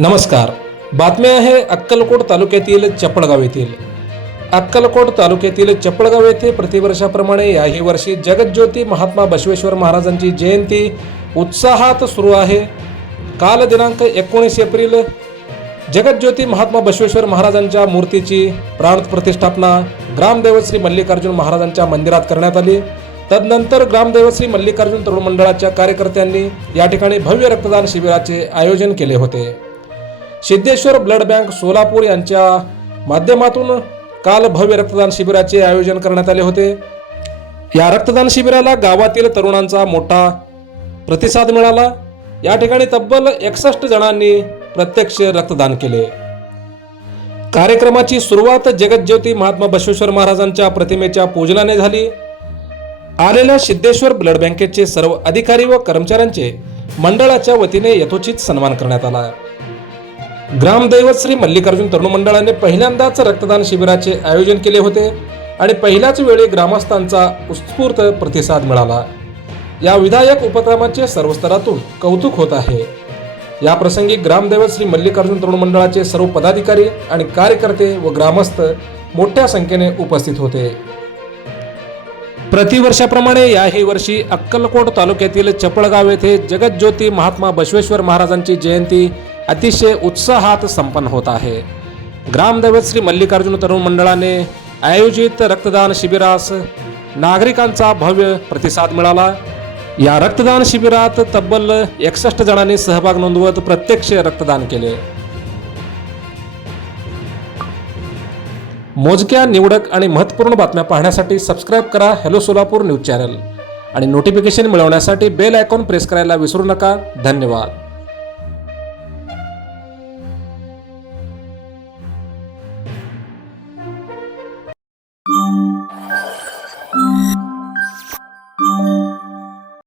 नमस्कार. बातमी आहे अक्कलकोट तालुक्यातील चपळगाव येथील. अक्कलकोट तालुक्यातील चपळगाव येथे प्रतिवर्षाप्रमाणे याही वर्षी जगज्योती महात्मा बसवेश्वर महाराजांची जयंती उत्साहात सुरू आहे. काल दिनांक 19 एप्रिल जगज्योती महात्मा बसवेश्वर महाराजांच्या मूर्तीची प्राण प्रतिष्ठापना ग्रामदैवत श्री मल्लिकार्जुन महाराजांच्या मंदिरात करण्यात आली. तदनंतर ग्रामदैवत श्री मल्लिकार्जुन तरुण मंडळाच्या कार्यकर्त्यांनी या ठिकाणी भव्य रक्तदान शिबिराचे आयोजन केले होते. सिद्धेश्वर ब्लड बँक सोलापूर यांच्या माध्यमातून काल भव्य रक्तदान शिबिराचे आयोजन करण्यात आले होते. या रक्तदान शिबिराला गावातील तरुणांचा मोठा प्रतिसाद मिळाला. या ठिकाणी तब्बल 61 जणांनी प्रत्यक्ष रक्तदान केले. कार्यक्रमाची सुरुवात जगज्योती महात्मा बसवेश्वर महाराजांच्या प्रतिमेच्या पूजनाने झाली. आलेल्या सिद्धेश्वर ब्लड बँकेचे सर्व अधिकारी व कर्मचाऱ्यांचे मंडळाच्या वतीने यथोचित सन्मान करण्यात आला. ग्रामदैवत श्री मल्लिकार्जुन तरुण मंडळाने पहिल्यांदाच रक्तदान शिबिराचे आयोजन केले होते आणि पहिल्याच वेळी ग्रामस्थांचा उत्स्फूर्त प्रतिसाद मिळाला. या विधायक उपक्रमाचे सर्व स्तरातून कौतुक होत आहे. या प्रसंगी ग्रामदैवत श्री मल्लिकार्जुन तरुण मंडळाचे सर्व पदाधिकारी आणि कार्यकर्ते व ग्रामस्थ मोठ्या संख्येने उपस्थित होते. प्रतिवर्षाप्रमाणे याही वर्षी अक्कलकोट तालुक्यातील चपळगाव येथे जगज्योती महात्मा बसवेश्वर महाराजांची जयंती अतिशय उत्साहात संपन्न होत आहे. ग्रामदैवत श्री मल्लिकार्जुन तरुण मंडळाने आयोजित रक्तदान शिबिरास नागरिकांचा भव्य प्रतिसाद मिळाला. या रक्तदान शिबिरात तब्बल 61 जणांनी सहभाग नोंदवत प्रत्यक्ष रक्तदान केले. मोजक्या निवडक आणि महत्त्वपूर्ण बातम्या पाहण्यासाठी सबस्क्राईब करा हॅलो सोलापूर न्यूज चॅनल आणि नोटिफिकेशन मिळवण्यासाठी बेल आयकॉन प्रेस करायला विसरू नका. धन्यवाद.